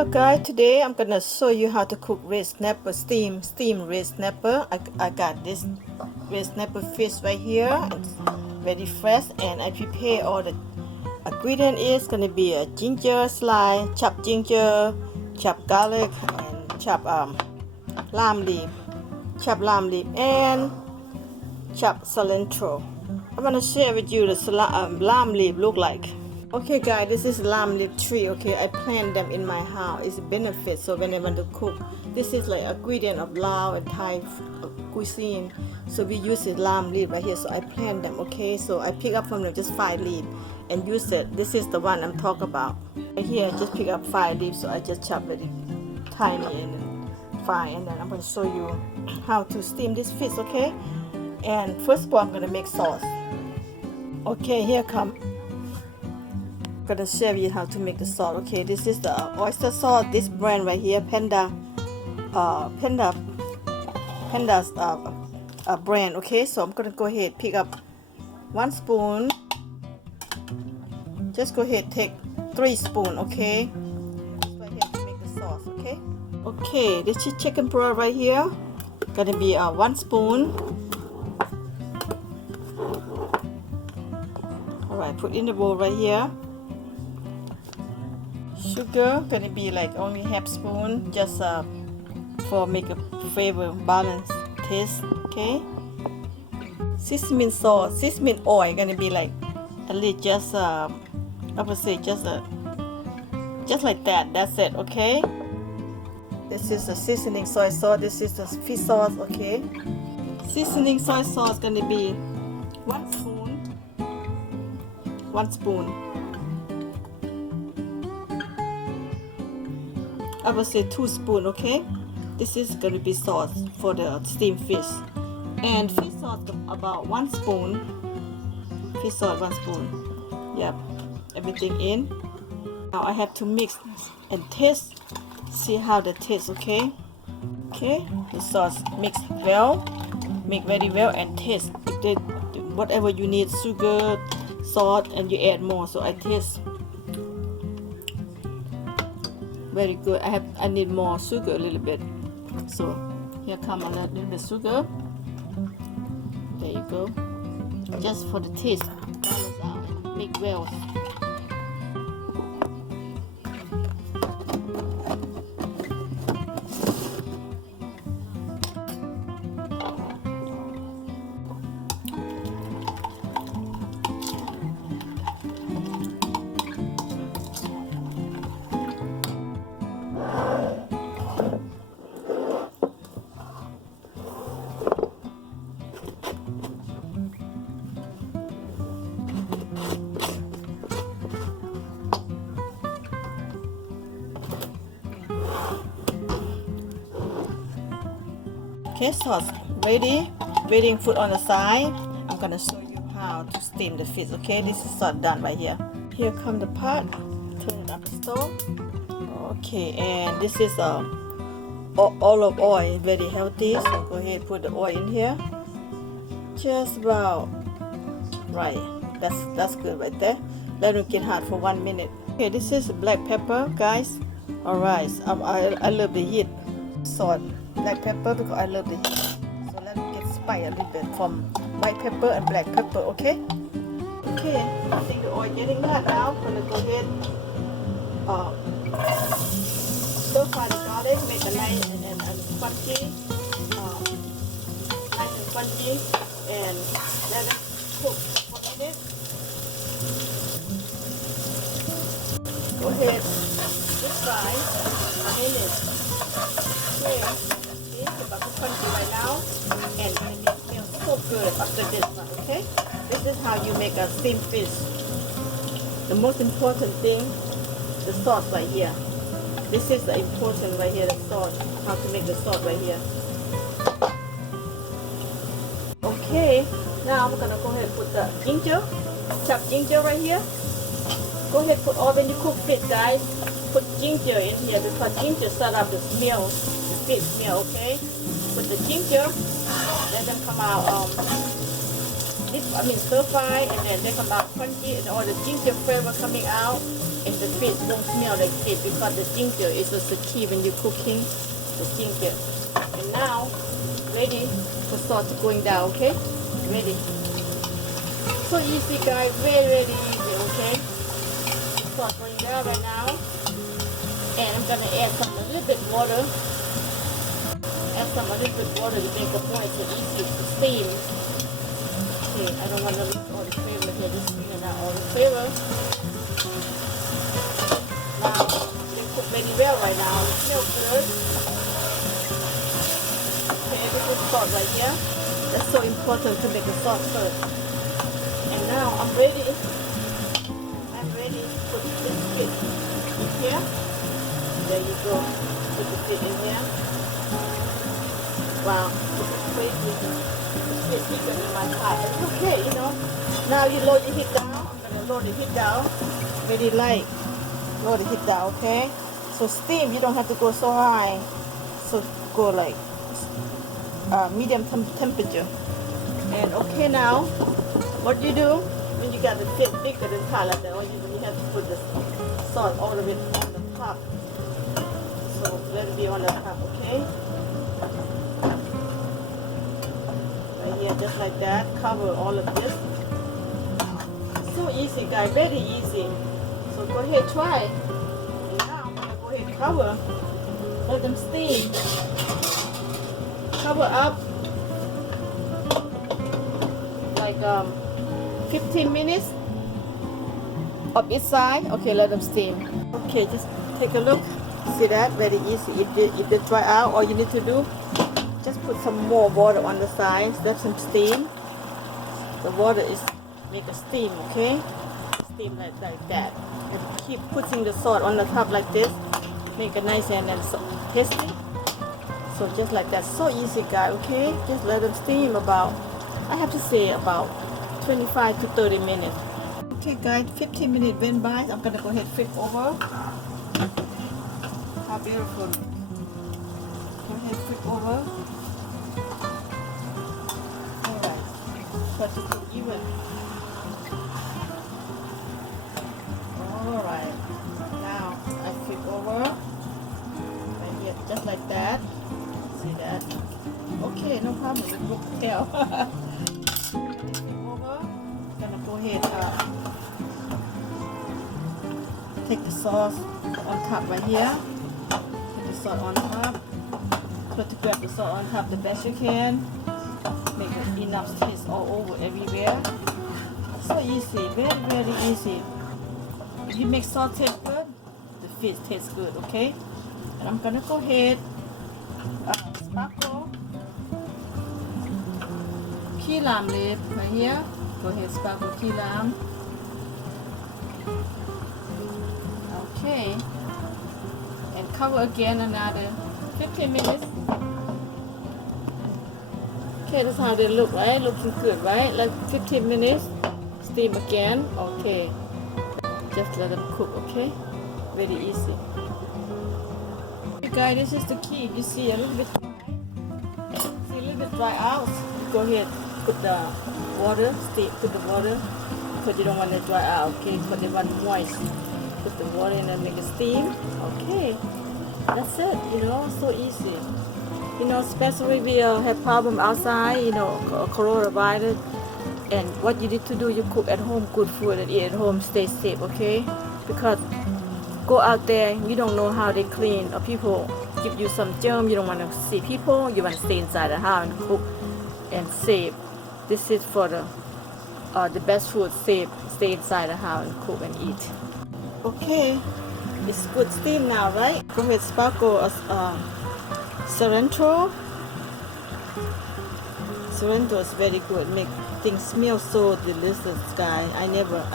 Hello guys, today I'm gonna show you how to cook red snapper, steam red snapper. I got this red snapper fish right here. It's very fresh, and I prepare all the ingredient. Is gonna be a ginger slice, chopped ginger, chopped garlic, and chopped lime leaf, and chopped cilantro. I'm gonna share with you the lime leaf look like. Okay guys, this is lime leaf tree. Okay, I plant them in my house. It's a benefit. So when I want to cook, this is like a ingredient of Lao and Thai cuisine. So we use it lime leaf right here. So I plant them. Okay, so I pick up from them just 5 leaves and use it. This is the one I'm talking about. Right here, I just pick up 5 leaves. So I just chop it tiny and fine. And then I'm going to show you how to steam this fish. Okay, and first of all, I'm going to make sauce. Okay, here come. Gonna show you how to make the sauce. Okay, this is the oyster sauce. This brand right here, Panda's brand. Okay, so I'm gonna go ahead pick up 1 spoon. Just go ahead take 3 spoons. Okay, right here to make the sauce. Okay. Okay, this is chicken broth right here. Gonna be 1 spoon. All right, put in the bowl right here. Sugar gonna be like only half spoon, just for make a flavor balance taste. Okay. Sesame sauce, sesame oil gonna be like at least just I would say just like that. That's it. Okay. This is the seasoning soy sauce. This is the fish sauce. Okay. Seasoning soy sauce gonna be 1 spoon. 1 spoon. I would say 2 spoons, okay? This is going to be sauce for the steamed fish. And fish sauce about 1 spoon. Fish sauce 1 spoon. Yep, everything in. Now I have to mix and taste. See how the taste, okay? Okay, the sauce mix well, make very well, and taste. Whatever you need, sugar, salt, and you add more. So I taste. Very good. I need more sugar a little bit. So here come a little bit sugar. There you go. Just for the taste. Balance out. Make well. Okay, sauce ready. Waiting food on the side. I'm gonna show you how to steam the fish. Okay, this is sauce done right here. Here come the pot. Turn it up the stove. Okay, and this is olive oil, very healthy. So go ahead, put the oil in here. Just about right. That's good right there. Let it get hot for 1 minute. Okay, this is black pepper, guys. All right, I love the heat. Salt. Black pepper because I love the heat. So let it get spicy a little bit from white pepper and black pepper. Okay. Okay. I think the oil getting hot now. I'm gonna go ahead stir fry the garlic, make a nice and spongy, nice and spongy, and let it cook for a minute. Go ahead, deep fry a minute. Okay. It's about to crunchy right now, and it smells so good after this one. Okay, this is how you make a steamed fish. The most important thing, the sauce right here. This is the important right here, the sauce. How to make the sauce right here. Okay, now I'm gonna go ahead and put the ginger, chopped ginger right here. Go ahead, put all when you cook fish, guys. Put ginger in here because ginger set up the smell. Fish smell, okay? Put the ginger, let them come out, stir fry, and then they come out crunchy, and all the ginger flavor coming out. and the fish won't smell like fish because the ginger is the key when you're cooking the ginger. And now, ready for salt going down, okay? Ready. So easy guys, very easy, okay? Salt going down right now. And I'm gonna add a little bit water. Add a little bit water to make the point so easy to steam. Okay, I don't want to lose all the flavor here, just clean out all the flavor. Now, they cook very well right now, it smells good. Okay, we put salt right here. That's so important to make the salt first. And now I'm ready to put this fish in here. There you go, put the fish in here. Wow, this is crazy. It's bigger than my pot. It's okay, you know. Now you lower the heat down. I'm gonna lower the heat down. Very light. Lower the heat down, okay? So steam, you don't have to go so high. So go like medium temperature. And okay, now what you do when you got the fish bigger than pot like that, you have to put the salt all of it on the top. So let it be on the top, okay? Yeah, just like that. Cover all of this. So easy guys, very easy. So go ahead, try. And now I'm gonna go ahead and cover. Let them steam. Cover up like 15 minutes of each side. Okay, let them steam. Okay, just take a look. See that? Very easy. If they dry out, all you need to do, just put some more water on the sides. That's some steam. The water is make a steam, okay? Steam like that. And keep putting the salt on the top like this. Make it nice and then so tasty. So just like that. So easy, guys. Okay? Just let them steam about, I have to say about 25 to 30 minutes. Okay, guys. 15 minutes went by. I'm gonna go ahead and flip over. How beautiful. Go ahead, flip over. Alright, but to cook even. Alright, now I flip over. Right here, just like that. See that? Okay, no problem. You cook tail. Flip over. Gonna go ahead take the sauce on top right here. Salt on top. Try to grab the salt on top the best you can. Make it enough taste all over everywhere. So easy, very easy. If you make salt taste good, the fish tastes good, okay? And I'm gonna go ahead sparkle key lime leaf right here. Go ahead, sparkle key lime. Okay. And cover again another 15 minutes. Okay, that's how they look, right? Looking good, right? Like 15 minutes. Steam again. Okay. Just let them cook, okay? Very easy. Okay, guys, this is the key. If you see a little bit dry out, you go ahead, put the water, put the water, because you don't want it dry out, okay? Because they want moist. Put the water in and make it steam. Okay, that's it. You know, so easy. You know, especially we have problem outside. You know, coronavirus. And what you need to do, you cook at home good food and eat at home. Stay safe, okay? Because go out there, you don't know how they clean. Or people give you some germ. You don't want to see people. You want to stay inside the house and cook and save. This is for the best food. Save. Stay inside the house and cook and eat. Okay, it's good steam now, right? Go ahead, sparkle cilantro. Cilantro is very good. Make things smell so delicious, guys. I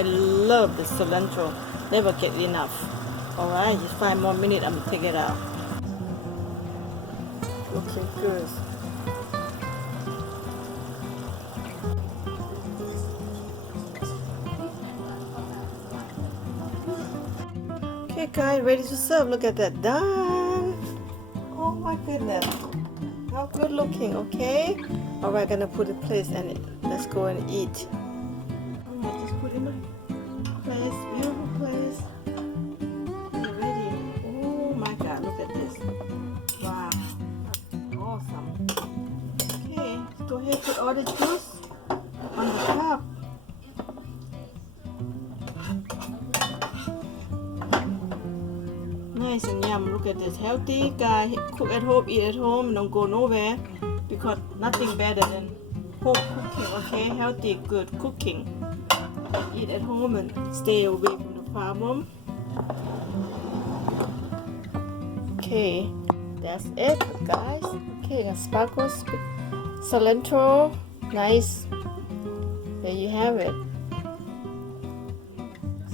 love the cilantro. Never get enough. All right, just 5 more minutes. I'm gonna take it out. Looking good. Okay guys, ready to serve. Look at that, done. Oh my goodness, how good looking. Okay, all right, gonna put it place and let's go and eat. All right, just put it in my place, beautiful place. go ahead, put all the juice on the top. Nice and yum. Look at this healthy guy. Cook at home, eat at home. Don't go nowhere because nothing better than home cooking. Okay, healthy, good cooking. Eat at home and stay away from the problem. Okay, that's it, guys. Okay, sparkles, cilantro, nice. There you have it.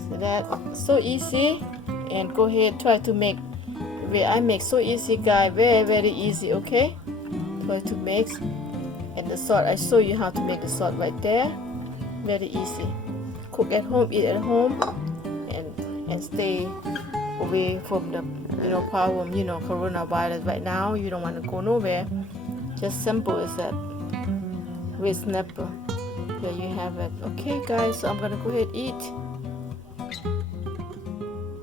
So that's so easy. And go ahead, try to make the way I make. So easy, guys. Very easy. Okay, try to make. And the salt, I show you how to make the salt right there. Very easy. Cook at home, eat at home, and stay away from the problem, coronavirus right now. You don't want to go nowhere. Just simple as that. With snapper. There you have it. Okay, guys. So I'm gonna go ahead and eat.